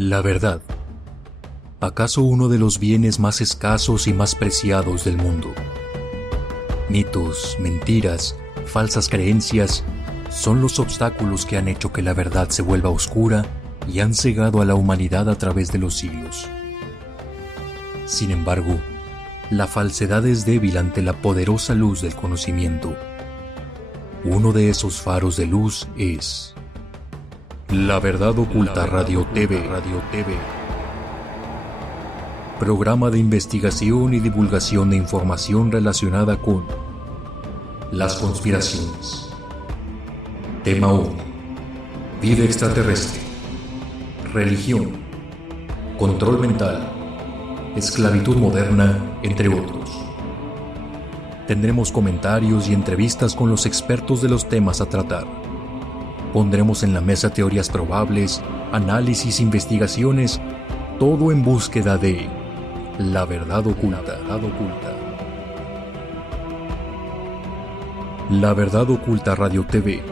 La verdad. ¿Acaso uno de los bienes más escasos y más preciados del mundo? Mitos, mentiras, falsas creencias son los obstáculos que han hecho que la verdad se vuelva oscura y han cegado a la humanidad a través de los siglos. Sin embargo, la falsedad es débil ante la poderosa luz del conocimiento. Uno de esos faros de luz es La Verdad Oculta Radio TV. Programa de investigación y divulgación de información relacionada con las conspiraciones. Tema 1. Vida extraterrestre. Religión. Control mental. Esclavitud moderna, entre otros. Tendremos comentarios y entrevistas con los expertos de los temas a tratar. Pondremos en la mesa teorías probables, análisis, investigaciones, todo en búsqueda de la verdad oculta. La Verdad Oculta Radio TV,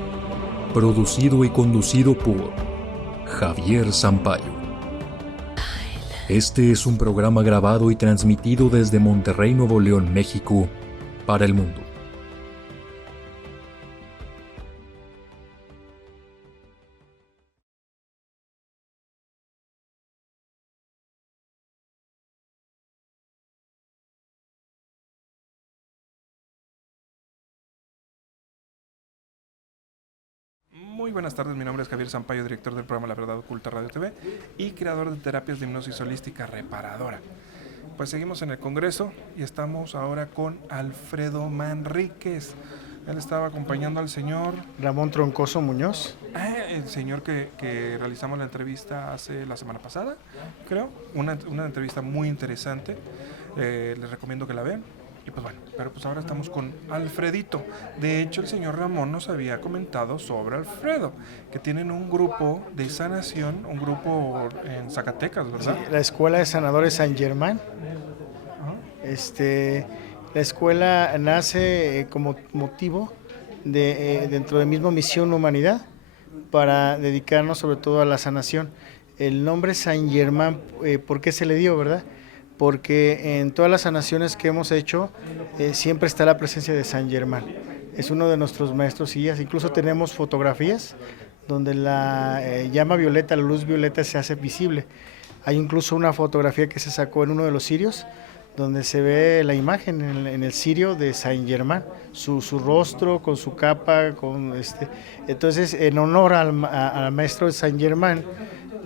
producido y conducido por Javier Sampaio. Este es un programa grabado y transmitido desde Monterrey, Nuevo León, México, para el mundo. Muy buenas tardes, mi nombre es Javier Sampaio, director del programa La Verdad Oculta Radio TV y creador de terapias de hipnosis holística reparadora. Pues seguimos en el Congreso y estamos ahora con Alfredo Manríquez. Él estaba acompañando al señor Ramón Troncoso Muñoz. El señor que realizamos la entrevista la semana pasada, creo. Una entrevista muy interesante. Les recomiendo que la vean. Y pues bueno, pero pues ahora estamos con Alfredito. De hecho, el señor Ramón nos había comentado sobre Alfredo, que tienen un grupo de sanación, un grupo en Zacatecas, ¿verdad? Sí, la Escuela de Sanadores San Germán. La escuela nace como motivo dentro del mismo Misión Humanidad para dedicarnos sobre todo a la sanación. El nombre San Germán, ¿por qué se le dio, verdad? Porque en todas las sanaciones que hemos hecho siempre está la presencia de San Germán. Es uno de nuestros maestros y guías. Incluso tenemos fotografías donde la llama violeta, la luz violeta se hace visible. Hay incluso una fotografía que se sacó en uno de los cirios donde se ve la imagen en el cirio de San Germán, su rostro con su capa, Entonces, en honor al maestro de San Germán,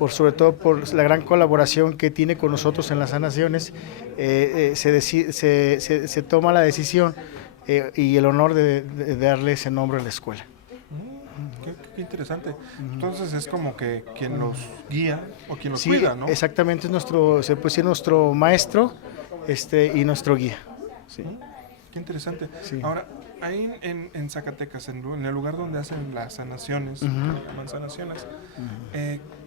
sobre todo por la gran colaboración que tiene con nosotros en las sanaciones, se toma la decisión y el honor de darle ese nombre a la escuela. Qué interesante. Entonces es como que quien los guía o quien los sí, cuida, ¿no? Exactamente, se puede decir nuestro maestro y nuestro guía. Sí. Qué interesante. Sí. Ahora, ahí en Zacatecas, en el lugar donde hacen las sanaciones, que llaman sanaciones,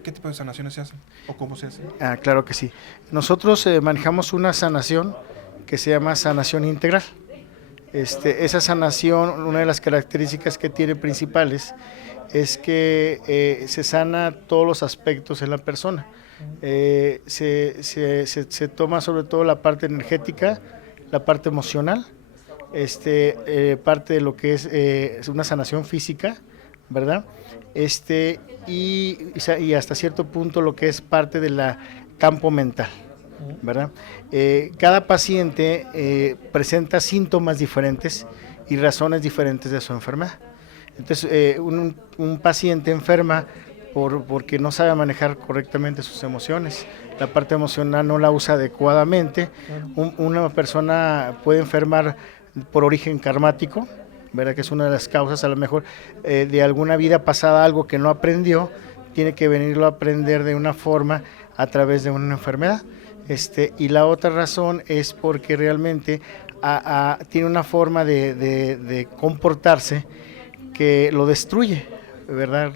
¿qué tipo de sanaciones se hacen o cómo se hacen? Claro que sí. Nosotros manejamos una sanación que se llama sanación integral. Esa sanación, una de las características que tiene principales es que se sana todos los aspectos en la persona. Se toma sobre todo la parte energética, la parte emocional, parte de lo que es una sanación física, ¿verdad? Y hasta cierto punto lo que es parte del campo mental, ¿verdad? Cada paciente presenta síntomas diferentes y razones diferentes de su enfermedad. Entonces, un paciente enferma porque no sabe manejar correctamente sus emociones, la parte emocional no la usa adecuadamente. Una persona puede enfermar por origen karmático, ¿verdad? Que es una de las causas, a lo mejor de alguna vida pasada, algo que no aprendió, tiene que venirlo a aprender de una forma a través de una enfermedad. Y la otra razón es porque realmente tiene una forma de comportarse que lo destruye, ¿verdad?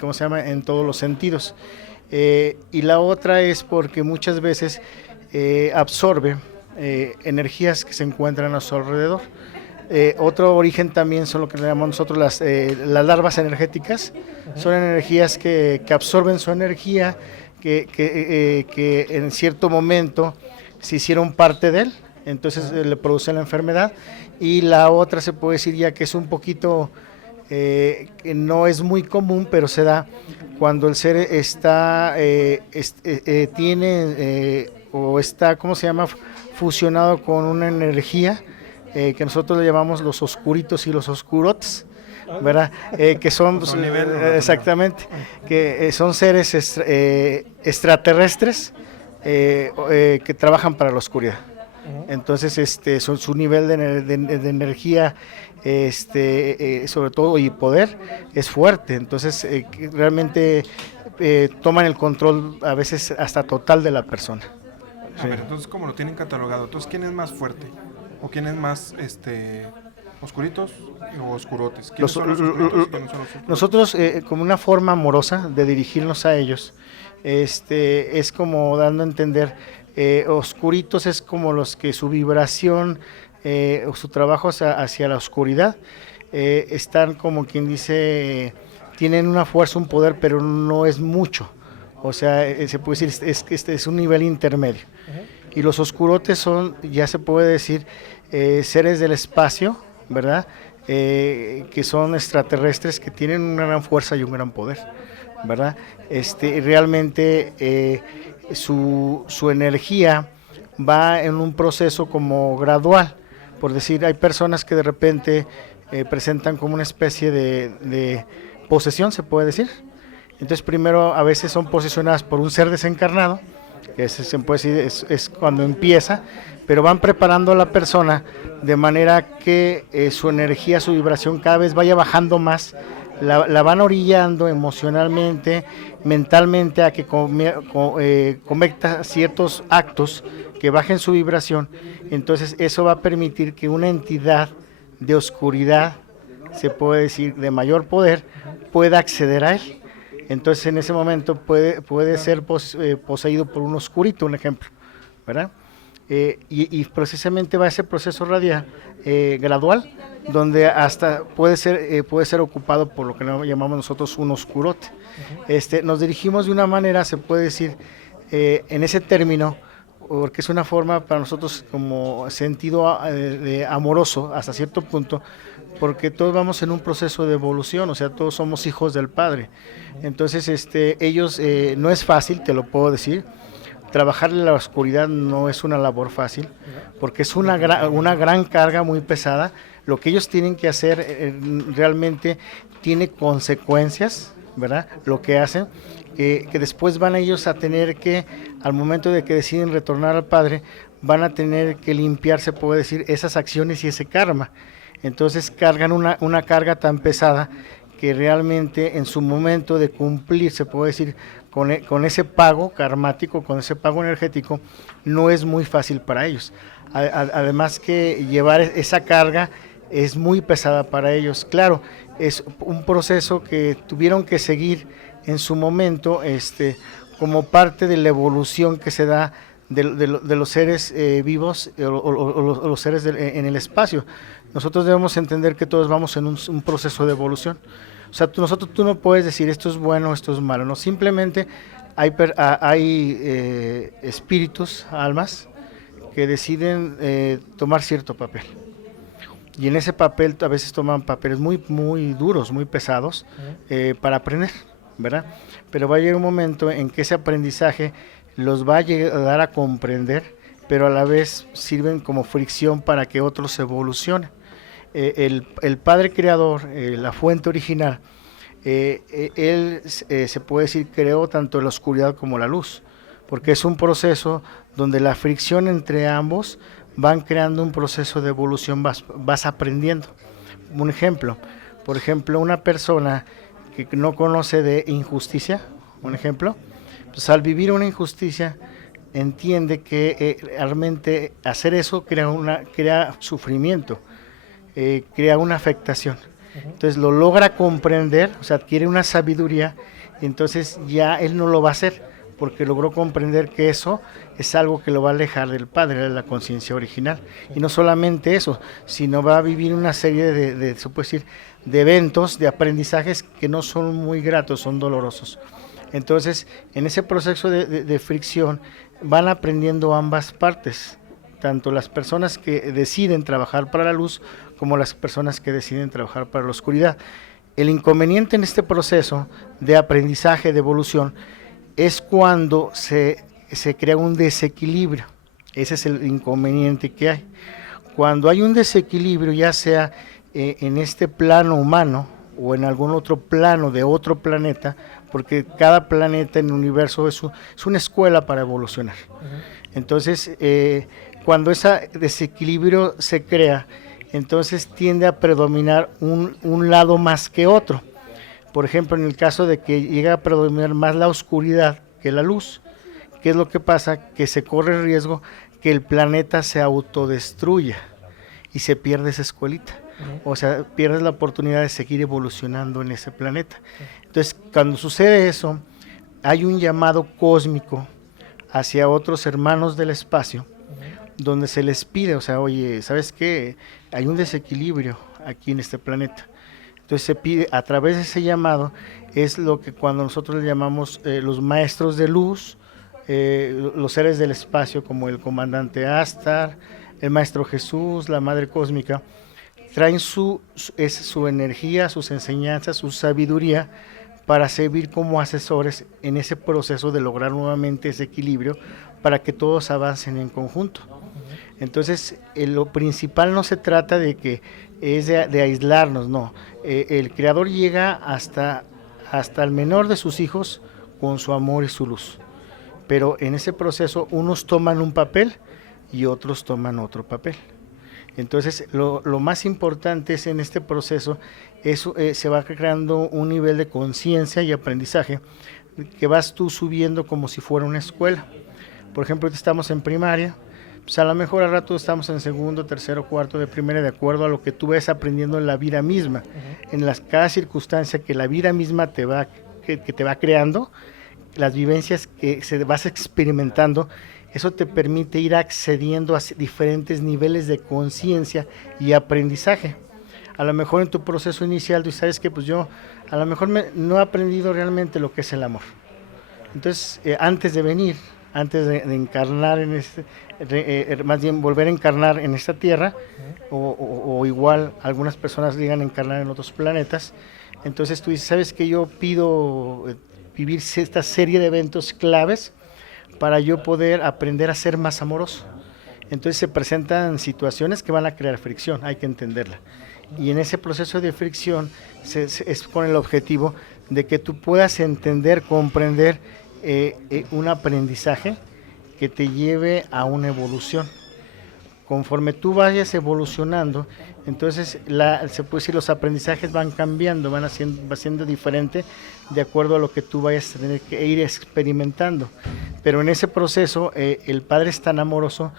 ¿Cómo se llama? En todos los sentidos. Y la otra es porque muchas veces absorbe energías que se encuentran a su alrededor. Otro origen también son lo que le llamamos nosotros las larvas energéticas. Son energías que absorben su energía, que en cierto momento se hicieron parte de él, entonces le produce la enfermedad. Y la otra se puede decir ya que es un poquito, que no es muy común, pero se da cuando el ser está, o está, ¿cómo se llama?, fusionado con una energía que nosotros le llamamos los oscuritos y los oscurotes, ¿verdad? Que son, pues, exactamente, que son seres extraterrestres que trabajan para la oscuridad. Entonces, su nivel de energía, sobre todo, y poder es fuerte. Entonces, realmente toman el control a veces hasta total de la persona. A ver, entonces, ¿cómo lo tienen catalogado? Entonces, ¿quién es más fuerte? ¿O quién es más oscuritos o oscurotes? ¿Quiénes son los oscuritos y quiénes son los oscurotes? Nosotros, como una forma amorosa de dirigirnos a ellos, es como dando a entender, oscuritos es como los que su vibración o su trabajo hacia la oscuridad, están como quien dice, tienen una fuerza, un poder, pero no es mucho. O sea, se puede decir, es un nivel intermedio. Y los oscurotes son, ya se puede decir, seres del espacio, ¿verdad? Que son extraterrestres, que tienen una gran fuerza y un gran poder, ¿verdad? Realmente su energía va en un proceso como gradual. Por decir, hay personas que de repente presentan como una especie de posesión, se puede decir. Entonces, primero a veces son posesionadas por un ser desencarnado, que se puede decir es cuando empieza, pero van preparando a la persona de manera que su energía, su vibración cada vez vaya bajando más, la van orillando emocionalmente, mentalmente, a que cometa ciertos actos que bajen su vibración. Entonces eso va a permitir que una entidad de oscuridad, se puede decir de mayor poder, pueda acceder a él. Entonces en ese momento puede ser poseído por un oscurito, un ejemplo, ¿verdad? Y precisamente va ese proceso radial gradual, donde hasta puede ser ocupado por lo que llamamos nosotros un oscurote. Nos dirigimos de una manera, se puede decir, en ese término, porque es una forma para nosotros como sentido amoroso hasta cierto punto, porque todos vamos en un proceso de evolución, o sea, todos somos hijos del Padre. Entonces, ellos, no es fácil, te lo puedo decir. Trabajar en la oscuridad no es una labor fácil, porque es una gran carga muy pesada. Lo que ellos tienen que hacer realmente tiene consecuencias, ¿verdad? Lo que hacen, que después van ellos a tener que, al momento de que deciden retornar al Padre, van a tener que limpiar, se puede decir, esas acciones y ese karma. Entonces cargan una carga tan pesada que realmente en su momento de cumplir, se puede decir, con ese pago karmático, con ese pago energético, no es muy fácil para ellos. Además que llevar esa carga es muy pesada para ellos. Claro, es un proceso que tuvieron que seguir en su momento, como parte de la evolución que se da de los seres vivos o los seres en el espacio. Nosotros debemos entender que todos vamos en un proceso de evolución. O sea, tú no puedes decir esto es bueno, esto es malo, no, simplemente hay espíritus, almas, que deciden tomar cierto papel. Y en ese papel a veces toman papeles muy, muy duros, muy pesados, para aprender, ¿verdad? Pero va a llegar un momento en que ese aprendizaje los va a llegar a comprender, pero a la vez sirven como fricción para que otros evolucionen. El Padre Creador, la fuente original, él se puede decir creó tanto la oscuridad como la luz, porque es un proceso donde la fricción entre ambos van creando un proceso de evolución, vas aprendiendo. Un ejemplo, por ejemplo, una persona que no conoce de injusticia, un ejemplo, pues al vivir una injusticia entiende que realmente hacer eso crea sufrimiento, crea una afectación. Entonces lo logra comprender, o sea, adquiere una sabiduría, y entonces ya él no lo va a hacer, porque logró comprender que eso es algo que lo va a alejar del Padre, de la conciencia original. Y no solamente eso, sino va a vivir una serie se puede decir, de eventos, de aprendizajes que no son muy gratos, son dolorosos. Entonces, en ese proceso de fricción van aprendiendo ambas partes, tanto las personas que deciden trabajar para la luz como las personas que deciden trabajar para la oscuridad. El inconveniente en este proceso de aprendizaje, de evolución, es cuando se crea un desequilibrio. Ese es el inconveniente que hay. Cuando hay un desequilibrio, ya sea en este plano humano o en algún otro plano de otro planeta, porque cada planeta en el universo es una escuela para evolucionar. Entonces, cuando ese desequilibrio se crea, entonces tiende a predominar un lado más que otro. Por ejemplo, en el caso de que llega a predominar más la oscuridad que la luz, ¿qué es lo que pasa? Que se corre el riesgo que el planeta se autodestruya y se pierde esa escuelita. O sea, pierdes la oportunidad de seguir evolucionando en ese planeta. Entonces, cuando sucede eso, hay un llamado cósmico hacia otros hermanos del espacio, donde se les pide, o sea, oye, ¿sabes qué? Hay un desequilibrio aquí en este planeta. Entonces se pide, a través de ese llamado, es lo que cuando nosotros le llamamos los maestros de luz, los seres del espacio como el comandante Astar, el maestro Jesús, la madre cósmica, traen su energía, sus enseñanzas, su sabiduría para servir como asesores en ese proceso de lograr nuevamente ese equilibrio para que todos avancen en conjunto. Entonces, lo principal no se trata de que es de aislarnos, no. El Creador llega hasta el menor de sus hijos con su amor y su luz. Pero en ese proceso unos toman un papel y otros toman otro papel. Entonces, lo más importante es en este proceso, se va creando un nivel de conciencia y aprendizaje que vas tú subiendo como si fuera una escuela. Por ejemplo, estamos en primaria, pues a lo mejor al rato estamos en segundo, tercero, cuarto de primaria, de acuerdo a lo que tú ves aprendiendo en la vida misma, en cada circunstancia que la vida misma que te va creando, las vivencias que vas experimentando. Eso te permite ir accediendo a diferentes niveles de conciencia y aprendizaje. A lo mejor en tu proceso inicial tú sabes que pues yo a lo mejor no he aprendido realmente lo que es el amor. Entonces, antes de encarnar más bien volver a encarnar en esta tierra, o igual algunas personas llegan a encarnar en otros planetas, entonces tú dices, ¿sabes que yo pido vivir esta serie de eventos claves para yo poder aprender a ser más amoroso? Entonces se presentan situaciones que van a crear fricción, hay que entenderla. Y en ese proceso de fricción es con el objetivo de que tú puedas entender, comprender un aprendizaje que te lleve a una evolución. Conforme tú vayas evolucionando, entonces se puede decir los aprendizajes van cambiando, va siendo diferente de acuerdo a lo que tú vayas a tener que ir experimentando. Pero en ese proceso el Padre es tan amoroso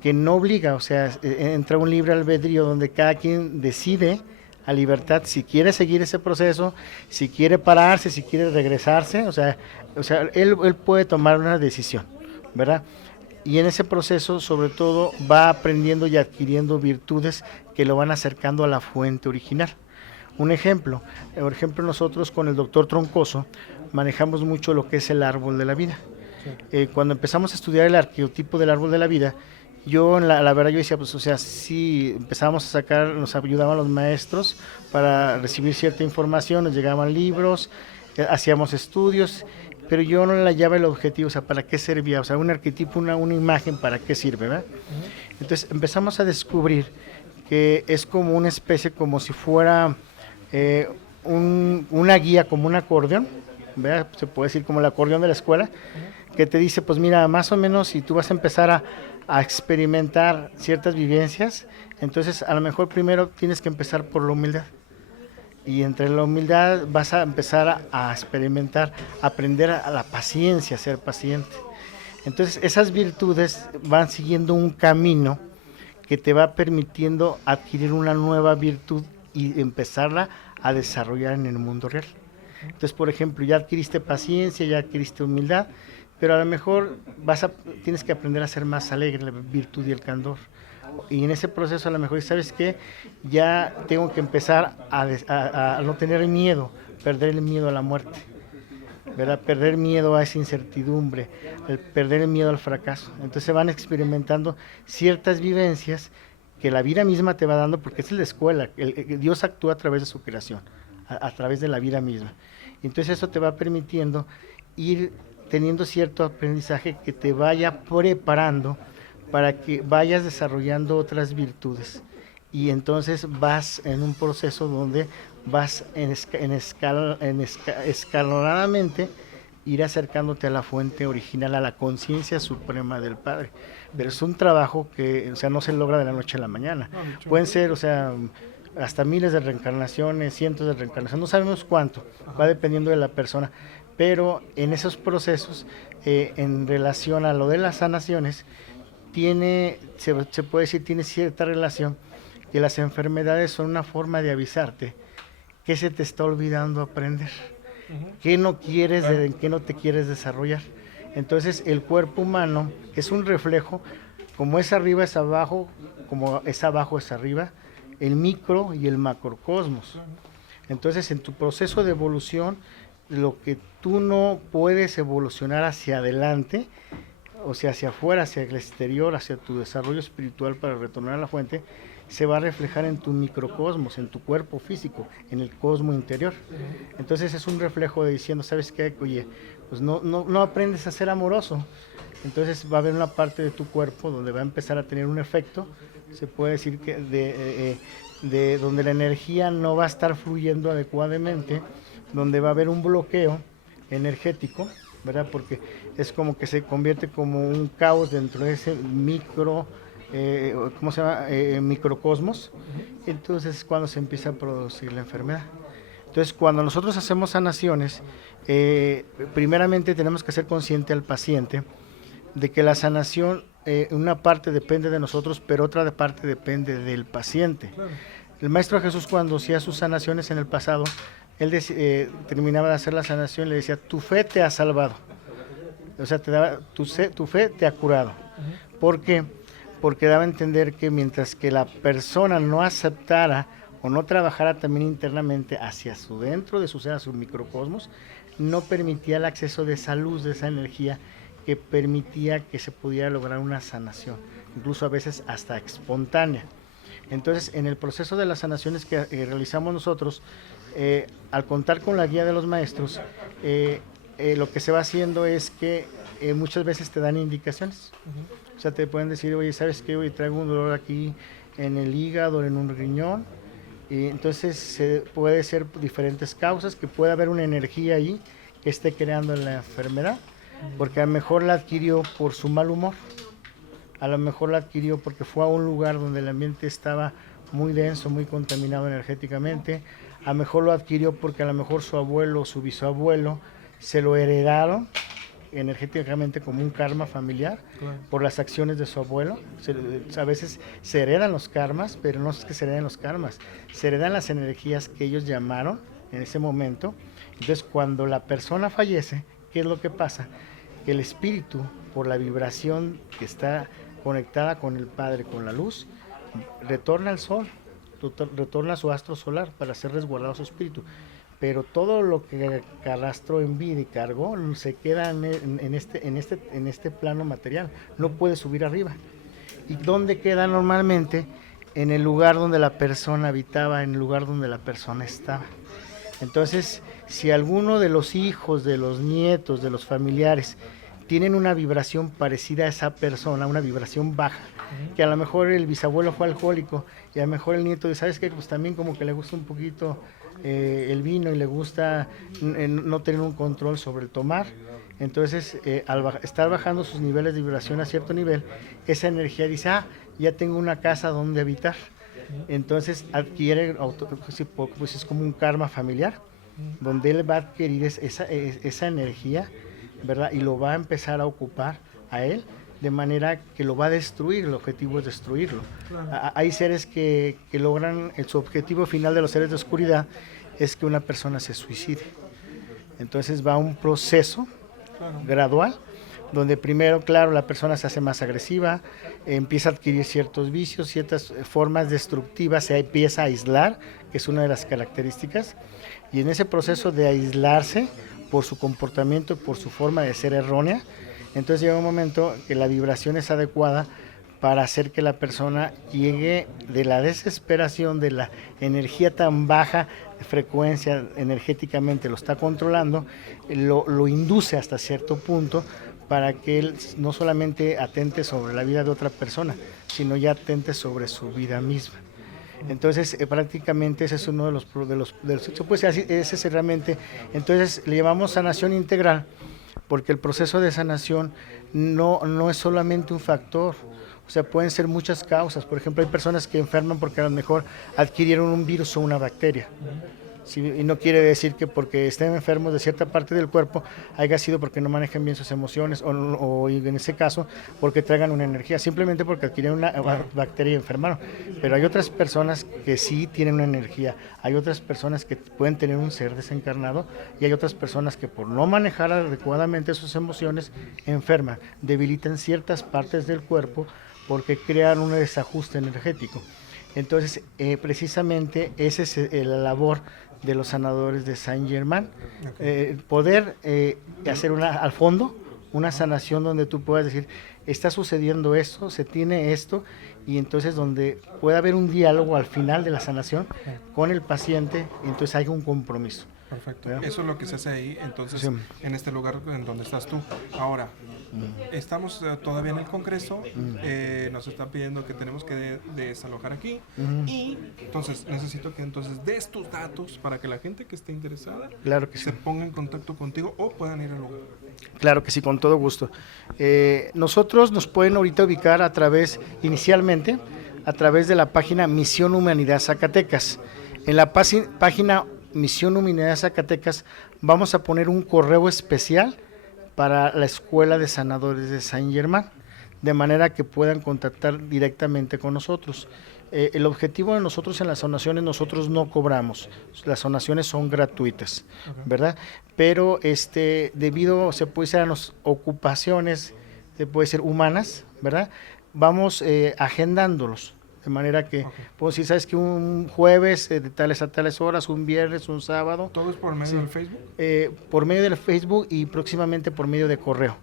que no obliga, o sea, entra un libre albedrío donde cada quien decide a libertad si quiere seguir ese proceso, si quiere pararse, si quiere regresarse, o sea él puede tomar una decisión, ¿verdad? Y en ese proceso, sobre todo, va aprendiendo y adquiriendo virtudes que lo van acercando a la fuente original. Un ejemplo, por ejemplo, nosotros con el doctor Troncoso manejamos mucho lo que es el árbol de la vida. Sí. Cuando empezamos a estudiar el arqueotipo del árbol de la vida, yo, la verdad, yo decía, pues, o sea, sí, empezamos a sacar, nos ayudaban los maestros para recibir cierta información, nos llegaban libros, hacíamos estudios, pero yo no le hallaba el objetivo, o sea, ¿para qué servía? O sea, un arquetipo, una imagen, ¿para qué sirve? ¿Verdad? Entonces empezamos a descubrir que es como una especie, como si fuera una guía, como un acordeón, ¿verdad? Se puede decir como el acordeón de la escuela, que te dice, pues mira, más o menos si tú vas a empezar a experimentar ciertas vivencias, entonces a lo mejor primero tienes que empezar por la humildad. Y entre la humildad vas a empezar a experimentar, a aprender a la paciencia, a ser paciente. Entonces esas virtudes van siguiendo un camino que te va permitiendo adquirir una nueva virtud y empezarla a desarrollar en el mundo real. Entonces, por ejemplo, ya adquiriste paciencia, ya adquiriste humildad, pero a lo mejor tienes que aprender a ser más alegre, la virtud y el candor. Y en ese proceso a lo mejor, ¿sabes qué? Ya tengo que empezar a no tener miedo, perder el miedo a la muerte. ¿verdad? Perder miedo a esa incertidumbre, el perder el miedo al fracaso. Entonces se van experimentando ciertas vivencias que la vida misma te va dando, porque esa es la escuela. Dios actúa a través de su creación, a través de la vida misma. Entonces eso te va permitiendo ir teniendo cierto aprendizaje que te vaya preparando para que vayas desarrollando otras virtudes. Y entonces vas en un proceso donde vas escalonadamente ir acercándote a la fuente original, a la conciencia suprema del Padre. Pero es un trabajo que, o sea, no se logra de la noche a la mañana. Pueden ser, o sea, hasta miles de reencarnaciones, cientos de reencarnaciones, no sabemos cuánto, va dependiendo de la persona. Pero en esos procesos, en relación a lo de las sanaciones, se puede decir, tiene cierta relación, que las enfermedades son una forma de avisarte que se te está olvidando aprender, qué no quieres, en qué no te quieres desarrollar. Entonces el cuerpo humano es un reflejo, como es arriba es abajo, como es abajo es arriba, el micro y el macrocosmos. Entonces en tu proceso de evolución, lo que tú no puedes evolucionar hacia adelante, o sea, hacia afuera, hacia el exterior, hacia tu desarrollo espiritual para retornar a la fuente, se va a reflejar en tu microcosmos, en tu cuerpo físico, en el cosmo interior. Entonces es un reflejo de diciendo, ¿sabes qué? Oye, pues no aprendes a ser amoroso. Entonces va a haber una parte de tu cuerpo donde va a empezar a tener un efecto, se puede decir que de donde la energía no va a estar fluyendo adecuadamente, donde va a haber un bloqueo energético, ¿verdad? Porque es como que se convierte como un caos dentro de ese ¿cómo se llama? Microcosmos. Entonces es cuando se empieza a producir la enfermedad. Entonces cuando nosotros hacemos sanaciones, primeramente tenemos que hacer consciente al paciente de que la sanación, una parte depende de nosotros, pero otra parte depende del paciente. Claro. El Maestro Jesús, cuando hacía sus sanaciones en el pasado, él terminaba de hacer la sanación y le decía, tu fe te ha salvado. O sea, tu fe te ha curado. ¿Por qué? Porque daba a entender que mientras que la persona no aceptara o no trabajara también internamente hacia su dentro de su ser, a su microcosmos, no permitía el acceso de esa luz, de esa energía que permitía que se pudiera lograr una sanación, incluso a veces hasta espontánea. Entonces, en el proceso de las sanaciones que realizamos nosotros, al contar con la guía de los maestros, lo que se va haciendo es que muchas veces te dan indicaciones. O sea, te pueden decir, oye, ¿sabes qué? Hoy traigo un dolor aquí en el hígado, en un riñón. Y entonces puede ser diferentes causas, que puede haber una energía ahí que esté creando la enfermedad, porque a lo mejor la adquirió por su mal humor, a lo mejor la adquirió porque fue a un lugar donde el ambiente estaba muy denso, muy contaminado energéticamente, a lo mejor lo adquirió porque a lo mejor su abuelo o su bisabuelo se lo heredaron energéticamente como un karma familiar, claro, por las acciones de su abuelo. A veces se heredan los karmas, pero no es que se hereden los karmas, se heredan las energías que ellos llamaron en ese momento. Entonces cuando la persona fallece, ¿qué es lo que pasa? Que el espíritu, por la vibración que está conectada con el Padre, con la luz, retorna al sol, retorna a su astro solar para ser resguardado su espíritu. Pero todo lo que arrastró en vida y cargó se queda en este plano material, no puede subir arriba. ¿Y dónde queda normalmente? En el lugar donde la persona habitaba, en el lugar donde la persona estaba. Entonces, si alguno de los hijos, de los nietos, de los familiares tienen una vibración parecida a esa persona, una vibración baja, que a lo mejor el bisabuelo fue alcohólico y a lo mejor el nieto dice, ¿sabes qué? Pues también como que le gusta un poquito el vino y le gusta no tener un control sobre el tomar. Entonces, al estar bajando sus niveles de vibración a cierto nivel, esa energía dice, ya tengo una casa donde habitar. Entonces adquiere, pues es como un karma familiar, donde él va a adquirir esa energía, ¿verdad? Y lo va a empezar a ocupar a él, de manera que lo va a destruir. El objetivo es destruirlo. Claro. Hay seres que logran, su objetivo final de los seres de oscuridad es que una persona se suicide. Entonces va un proceso, claro, gradual, donde primero, claro, la persona se hace más agresiva, empieza a adquirir ciertos vicios, ciertas formas destructivas, se empieza a aislar, que es una de las características, y en ese proceso de aislarse por su comportamiento, por su forma de ser errónea. Entonces llega un momento que la vibración es adecuada para hacer que la persona llegue de la desesperación, de la energía tan baja de frecuencia, energéticamente lo está controlando, lo induce hasta cierto punto para que él no solamente atente sobre la vida de otra persona, sino ya atente sobre su vida misma. Entonces, prácticamente ese es uno de los pues, ese es realmente, entonces le llamamos sanación integral, porque el proceso de sanación no es solamente un factor, o sea, pueden ser muchas causas. Por ejemplo, hay personas que enferman porque a lo mejor adquirieron un virus o una bacteria. Sí, y no quiere decir que porque estén enfermos de cierta parte del cuerpo haya sido porque no manejan bien sus emociones o en ese caso porque traigan una energía, simplemente porque adquirieron una bacteria y enfermaron. Pero hay otras personas que sí tienen una energía, hay otras personas que pueden tener un ser desencarnado y hay otras personas que por no manejar adecuadamente sus emociones enferman, debilitan ciertas partes del cuerpo porque crean un desajuste energético. Entonces, precisamente esa es la labor de los sanadores de Saint Germain, poder hacer al fondo una sanación donde tú puedas decir, está sucediendo esto, se tiene esto, y entonces donde pueda haber un diálogo al final de la sanación con el paciente, y entonces hay un compromiso. Perfecto. Eso es lo que se hace ahí, entonces, sí, en este lugar en donde estás tú. Ahora, estamos todavía en el Congreso, nos están pidiendo que tenemos que desalojar aquí, y entonces necesito que entonces des tus datos para que la gente que esté interesada se ponga en contacto contigo o puedan ir al lugar. Claro que sí, con todo gusto. Nosotros nos pueden ahorita ubicar inicialmente, a través de la página Misión Humanidad Zacatecas. En la página Misión Humanidad Zacatecas vamos a poner un correo especial para la Escuela de Sanadores de Saint Germain, de manera que puedan contactar directamente con nosotros. El objetivo de nosotros en las donaciones, nosotros no cobramos, las donaciones son gratuitas, ¿verdad? Pero debido, se puede ser a las ocupaciones, se puede ser humanas, ¿verdad? Vamos agendándolos. De manera que, pues si sabes que un jueves de tales a tales horas, un viernes, un sábado. ¿Todo es por medio del Facebook? Por medio del Facebook y próximamente por medio de correo.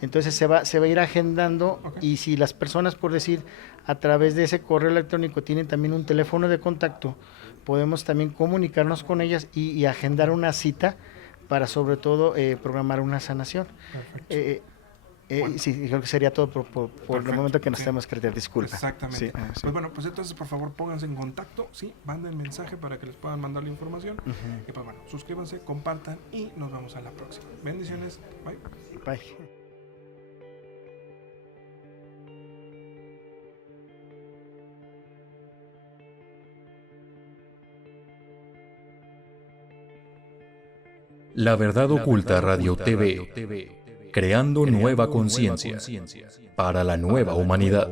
Entonces se va a ir agendando y si las personas, por decir, a través de ese correo electrónico tienen también un teléfono de contacto, podemos también comunicarnos con ellas y agendar una cita para sobre todo programar una sanación. Sí, creo que sería todo por el momento que nos tenemos que retirar, disculpa. Exactamente. Sí. Pues bueno, pues entonces por favor pónganse en contacto, sí, manden mensaje para que les puedan mandar la información. Y pues bueno, suscríbanse, compartan y nos vemos a la próxima. Bendiciones, bye. Bye. La Verdad Oculta Radio TV. Creando nueva conciencia para la nueva humanidad.